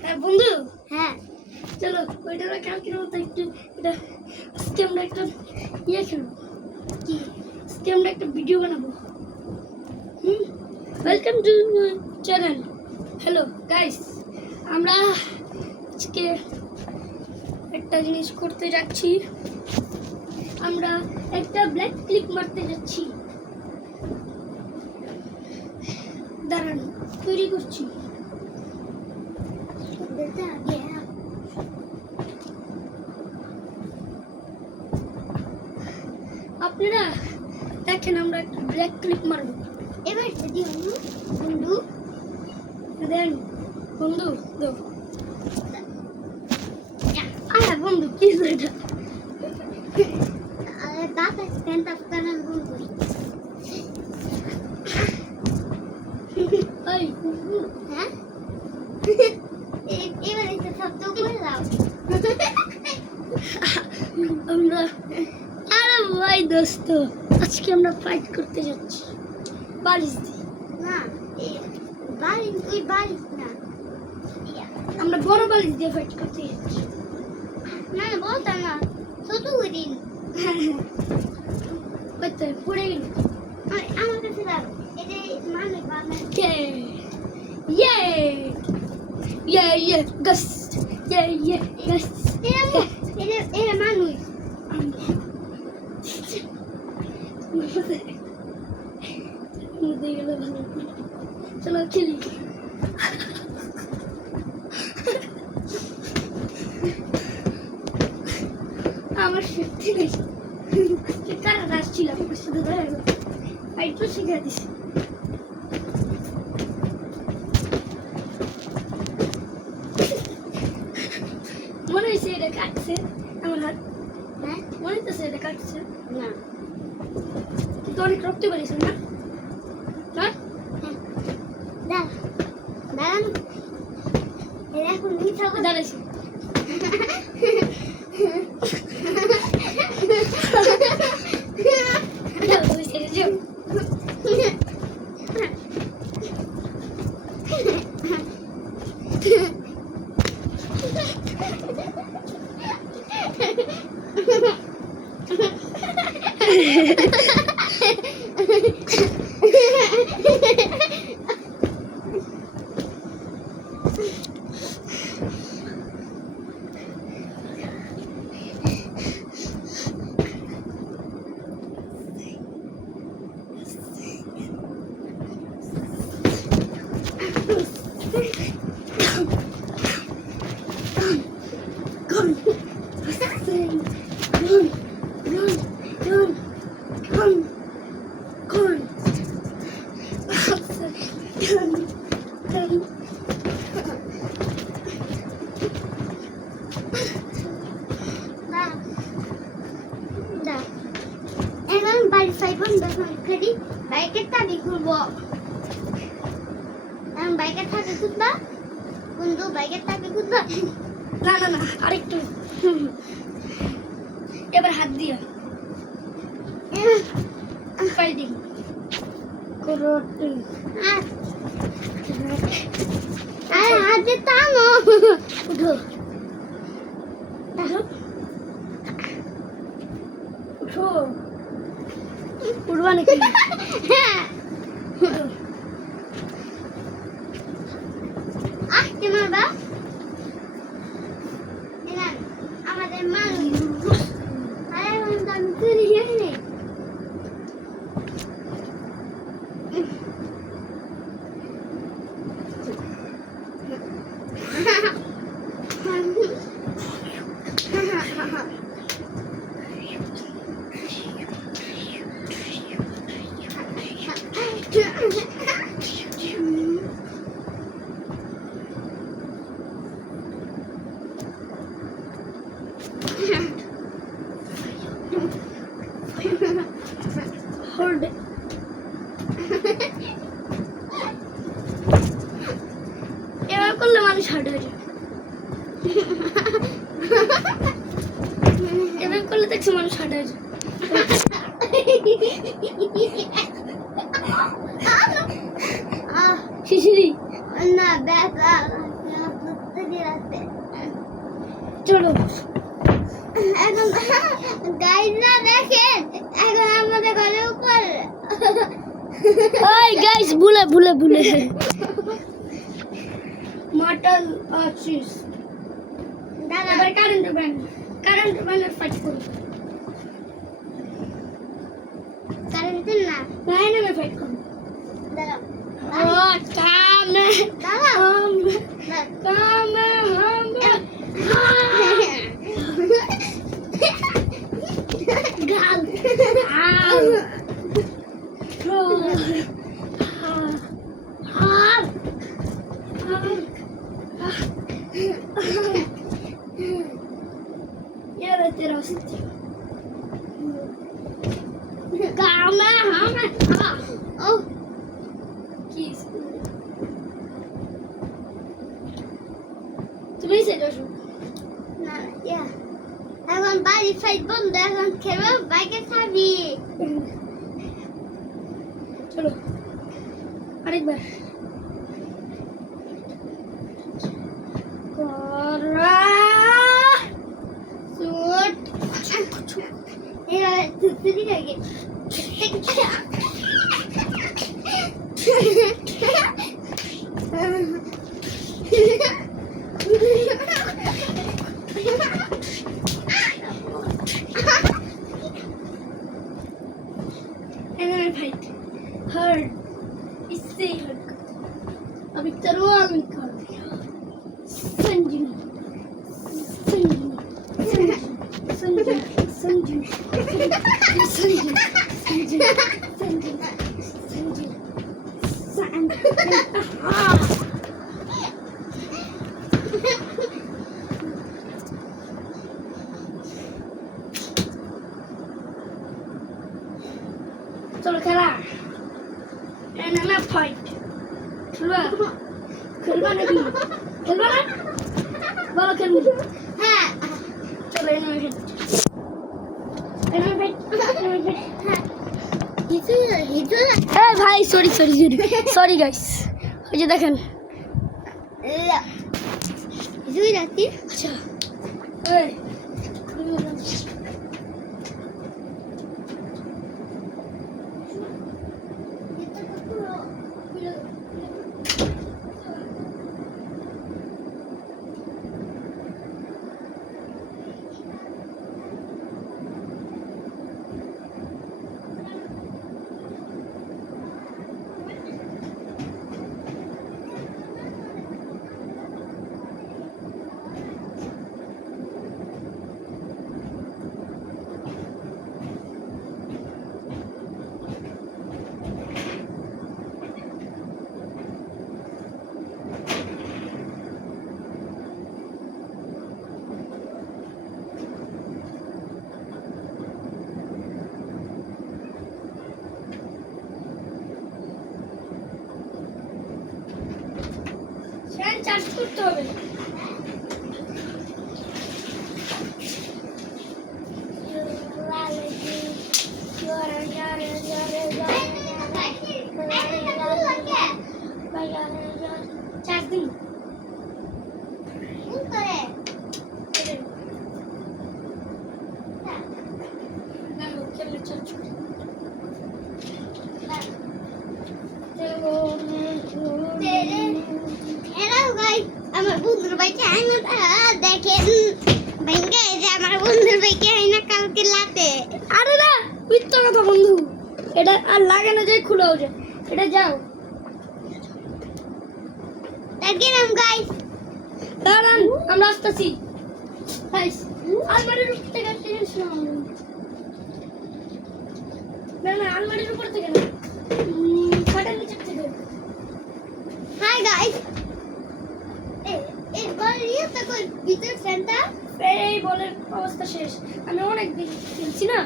হ্যাঁ বন্ধু, হ্যাঁ চলো ওইটা কালকে মতো একটু এটা আজকে আমরা একটা খেলবো। কি আজকে আমরা একটা ভিডিও বানাবো। Welcome to channel. Hello guys, আমরা আজকে একটা জিনিস করতে যাচ্ছি। আমরা একটা ব্ল্যাক ক্লিক মারতে যাচ্ছি। দাঁড়ান, তৈরি করছি। আপনারা দেখেন, আমরা একটা ব্ল্যাক ক্লিক মারবো। এবার যদি বন্ধু দেন বন্ধু, দাও। আরে বন্ধু, কি এটা? দাদা স্ট্যান্ড আপ করার বন্ধু এই বন্ধু, হ্যাঁ এবার এটা শব্দ করে দাও। আমরা আরে ভাই দোস্ত, আজকে আমরা ফাইট করতে যাচ্ছি বালিশ দিয়ে। না বাড়ি তুই বাড়ি না, আমরা বড় বালিশ দিয়ে ফাইট করতে যাচ্ছি। না বলতাম না ছোট দিন ওই তো পড়ে গেল। আমার কাছে দাও, এটা মানে বানায় ইয়ে ইয়ে ইয়ে গাস, ইয়ে ইয়ে গাস। এটা মানুষ চলো খেলি। আমার শক্তি নেই, কারা আসছিলাম ওর সাথে ধরে ফাইট তো শিখে দিছি। মনে হয়েছে এটা কাটছে আমার হাত। হ্যাঁ মনে হচ্ছে এটা কাটছে, না কিন্তু অনেক রক্ত বেরিয়েছে না? হ্যাঁ দাঁড়ান এরা এখন মিঠা কথা দাঁড়াইছি। এখন বাড়ি সাইবন যখন খেলি বাইকের চাবি খুলবো। এখন বাইকের চাবি খুলবা বন্ধু, বাইকের চাবি খুলবা। না না না, আরেকটু। এবার হাত দিয়া ফাইটিং করো। আরে হাতে টানো, উঠো উঠো উঠো, উঠবা নাকি? আসতে মারবা। আমাদের মানুষ আরে আমি চুরি গেছি। Hold it. এবার করলে মানুষ হার্ড হয়ে যাবে। এবার করলে দেখছি মানুষ হার্ড হয়ে যাবে। শিশিরি না ব্যথা প্রত্যেকের আছে। চলো এখন গাইজ না দেখেন, এখন আমাদের ঘরের উপর ওই গাইস বুলে বুলে বুলে মাটন চিজ দাদা এবার কারেন্ট ব্যান্ড ফাইট করো কারেন্টের না নাই না ফাইট করো দাদা ও কামে দাদা কামে হামে গাল আউ Era terosity. Calma, calma. Oh, Kiss. তুমি সেটা শুন না ইয়া এখন বাড়ি ফাইট বন্ধ, এখন খেলবো বাইকে খাবি। চলো আরেকবার করা সুট এরা তুই লাগে Enemy fight. Hard. इससे hard. अभी तलवार निकाल दिया. संजीवनी. संजीवनी. संजीवनी. संजीवनी. संजीवनी. संजीवनी. संजीवनी. চলো খেলা এনিমি ফাইট খেলবা নাকি খেলবা না বলো খেলবো হ্যাঁ চলো এনিমি ফাইট হিজু হিজু এ ভাই সরি সরি সরি গাইস ওই যে দেখেন হিজু রাতি আচ্ছা এই ফ্যান চার্জ করতে হবে চার্জ দিন করে কেমনে চার্জ এরা গাইস আমার বন্ধুর বাইকে আইনা দেখেন ভেঙ্গে যে আমার বন্ধুর বাইকে আইনা কালকে লাতে আরে না মিথ্যা কথা বন্ধু এটা আর লাগে না যে খুলে ওঠে এটা যাও দেখেন গাইস দাঁড়ান আমরা আসতেছি গাইস আলমারির উপর থেকে টেনশন না না আলমারির উপর থেকে না খাটের নিচে থেকে হাই গাইস এই বল নিয়ে তো কই ভিতর ফ্যানটা এই বলের অবস্থা শেষ আমি অনেক দিন খেলছি না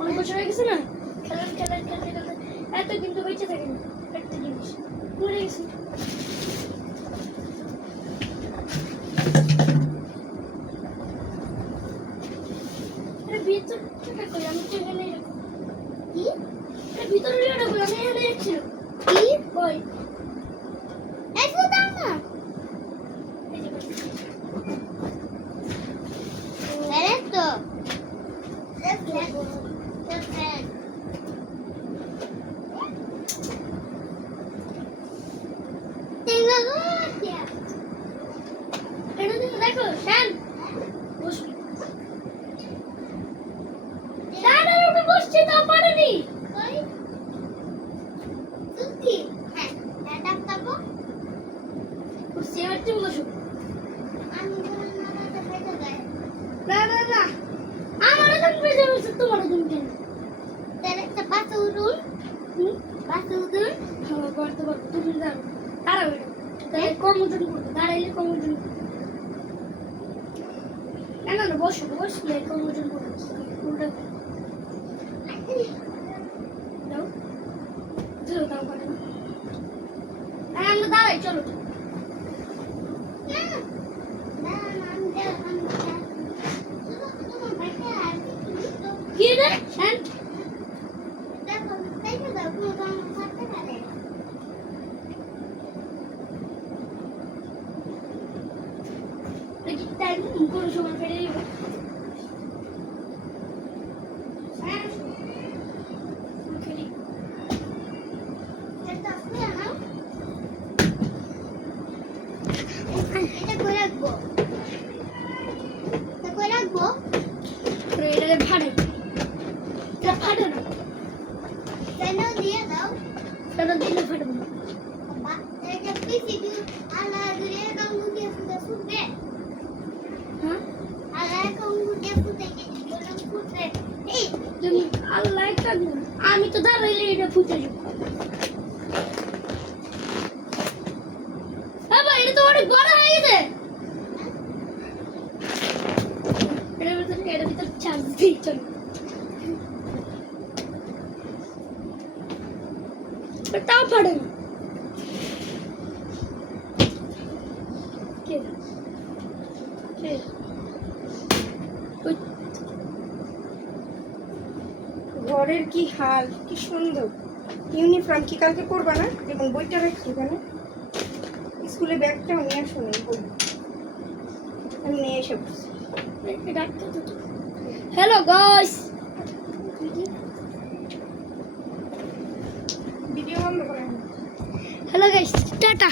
অনেক বছর হয়ে গেছে না খেলার এত কিন্তু বেঁচে থাকি না একটা জিনিস মরে গেছি ভিতর থেকে কই আমি তো এখানে কি ভিতরে লিয়ে রাখো আমি এখানে যাচ্ছি কি কই এটা দেখো শ্যাম বসবি শ্যাম আর ওটা বসছে তো পারেনি বসছে আর তুমি বসো না না না আমার ওখান পেয়ে বসে তোমার ওখান কেন হ্যাঁ করতে পারবো তুমি জানো দাঁড়াও এটা তাহলে কম ওজন করবো দাঁড়াইলে কম ওজন করবো না না না বসো বসলে কম ওজন করবো উল্টা দাও চলো দাও করে আমরা দাঁড়াই চলো কি রে শান্ত দেখি টাইম কোনো সময় ফেলে দিব এটা ফাটে এটা ফাটে না সেটা দিলে ফাটবে না হ্যাঁ তুমি আল্লাহ একটা আমি তো দাঁড়াইলে এটা ফুটে যাব বাবা এটা তো অনেক বড় হয়ে গেছে এটার ভিতরে চার্জ দিই চলো তাও ফাটে না ঘরের কি হাল, কি সুন্দর ইউনিফর্ম। কি কালকে পরবা না? এবং বইটা রাখছি এখানে, স্কুলে ব্যাগটাও নিয়ে আসো না, বই আমি নিয়ে এসে বসছি। হ্যালো গাইস ভিডিও বন্ধ করে। Hello guys tata.